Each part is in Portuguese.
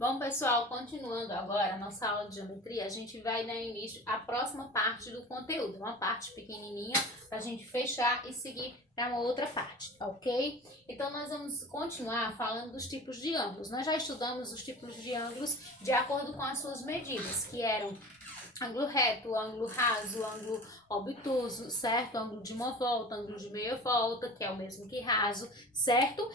Bom, pessoal, continuando agora a nossa aula de geometria, a gente vai dar início à próxima parte do conteúdo, uma parte pequenininha para a gente fechar e seguir para uma outra parte, ok? Então, nós vamos continuar falando dos tipos de ângulos. Nós já estudamos os tipos de ângulos de acordo com as suas medidas, que eram ângulo reto, ângulo raso, ângulo obtuso, certo? Ângulo de uma volta, ângulo de meia volta, que é o mesmo que raso, certo?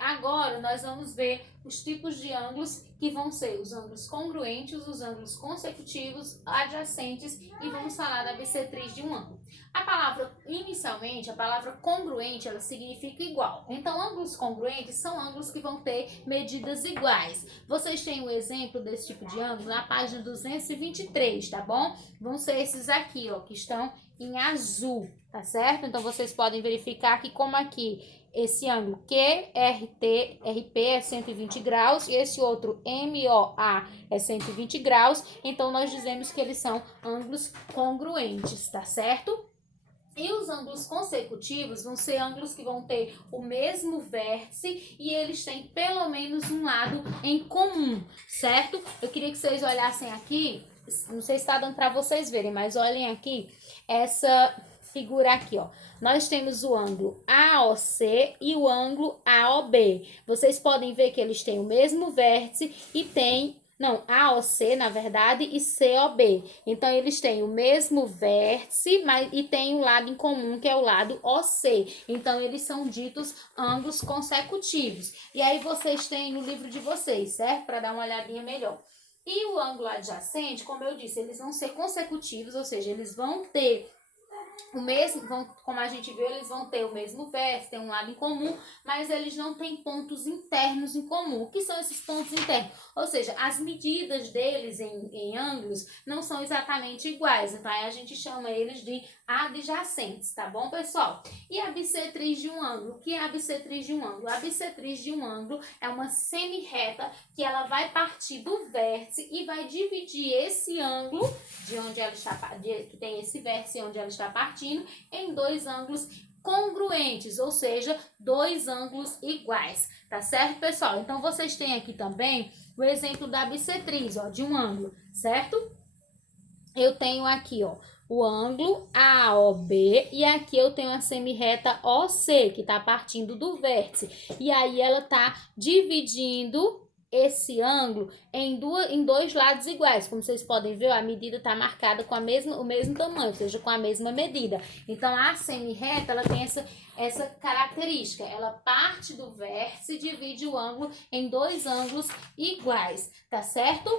Agora nós vamos ver os tipos de ângulos que vão ser os ângulos congruentes, os ângulos consecutivos, adjacentes e vamos falar da bissetriz de um ângulo. Inicialmente, a palavra congruente, ela significa igual. Então, ângulos congruentes são ângulos que vão ter medidas iguais. Vocês têm um exemplo desse tipo de ângulo na página 223, tá bom? Vão ser esses aqui, ó, que estão em azul, tá certo? Então, vocês podem verificar que como aqui esse ângulo QRP é 120 graus e esse outro MOA é 120 graus, então nós dizemos que eles são ângulos congruentes, tá certo? E os ângulos consecutivos vão ser ângulos que vão ter o mesmo vértice e eles têm pelo menos um lado em comum, certo? Eu queria que vocês olhassem aqui, não sei se está dando para vocês verem, mas olhem aqui essa figura aqui, ó. Nós temos o ângulo AOC e o ângulo AOB. Vocês podem ver que eles têm o mesmo vértice e AOC, na verdade, e COB. Então, eles têm o mesmo vértice, e tem um lado em comum, que é o lado OC. Então, eles são ditos ângulos consecutivos. E aí, vocês têm no livro de vocês, certo? Para dar uma olhadinha melhor. E o ângulo adjacente, como eu disse, eles vão ser consecutivos, ou seja, eles vão ter o mesmo, como a gente viu, eles vão ter o mesmo vértice, tem um lado em comum, mas eles não têm pontos internos em comum. O que são esses pontos internos? Ou seja, as medidas deles em ângulos não são exatamente iguais, então aí a gente chama eles de adjacentes, tá bom, pessoal? E a bissetriz de um ângulo? O que é a bissetriz de um ângulo? A bissetriz de um ângulo é uma semi-reta que ela vai partir do vértice e vai dividir esse ângulo de onde ela está, que tem esse vértice onde ela está partindo, em dois ângulos congruentes, ou seja, dois ângulos iguais, tá certo, pessoal? Então, vocês têm aqui também o exemplo da bissetriz, ó, de um ângulo, certo? Eu tenho aqui, ó, o ângulo AOB e aqui eu tenho a semi-reta OC, que tá partindo do vértice. E aí, ela tá dividindo esse ângulo em dois lados iguais. Como vocês podem ver, a medida está marcada com o mesmo tamanho, ou seja, com a mesma medida. Então, a semi-reta, ela tem essa característica. Ela parte do vértice e divide o ângulo em dois ângulos iguais, tá certo?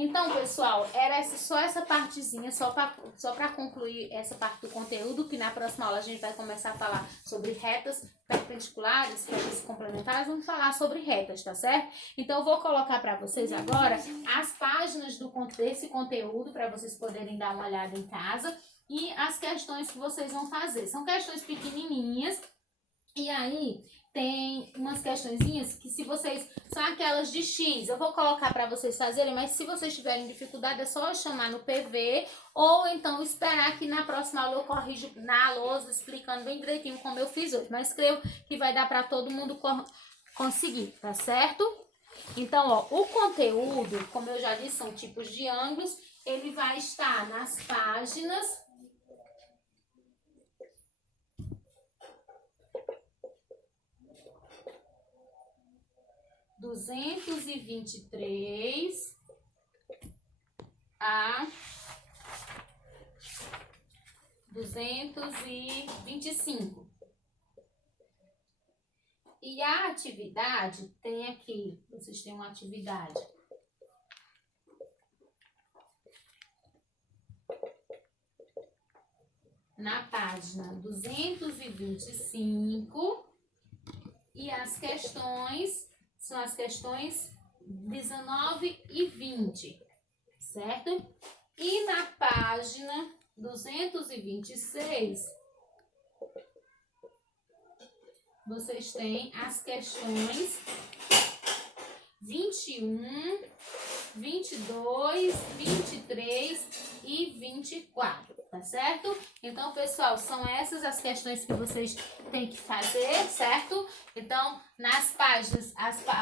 Então, pessoal, era só essa partezinha, só para concluir essa parte do conteúdo, que na próxima aula a gente vai começar a falar sobre retas perpendiculares, retas complementares, vamos falar sobre retas, tá certo? Então, eu vou colocar para vocês agora as páginas desse conteúdo, para vocês poderem dar uma olhada em casa, e as questões que vocês vão fazer. São questões pequenininhas, e aí tem umas questõezinhas que são aquelas de X, eu vou colocar para vocês fazerem, mas se vocês tiverem dificuldade é só chamar no PV ou então esperar que na próxima aula eu corrijo na lousa explicando bem direitinho como eu fiz hoje, mas creio que vai dar para todo mundo conseguir, tá certo? Então, ó, o conteúdo, como eu já disse, são tipos de ângulos, ele vai estar nas páginas 223 a 225. E a atividade tem aqui, vocês têm uma atividade na página 225 e as questões são as questões 19 e 20, certo? E na página 226, vocês têm as questões 21, 22, 23 e 24, tá tá certo? Então, pessoal, são essas as questões que vocês têm que fazer, certo? Então, nas páginas,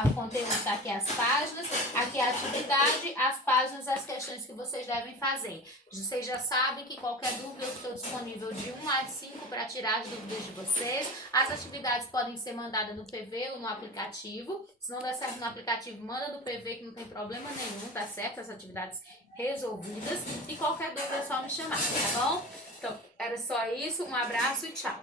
o conteúdo tá aqui as páginas, aqui a atividade, as páginas, as questões que vocês devem fazer. Vocês já sabem que qualquer dúvida eu estou disponível de 1 a 5 para tirar as dúvidas de vocês. As atividades podem ser mandadas no PV ou no aplicativo. Se não der certo no aplicativo, manda no PV que não tem problema nenhum, tá certo? As atividades resolvidas. E qualquer dúvida é só me chamar, tá bom? Então, era só isso. Um abraço e tchau.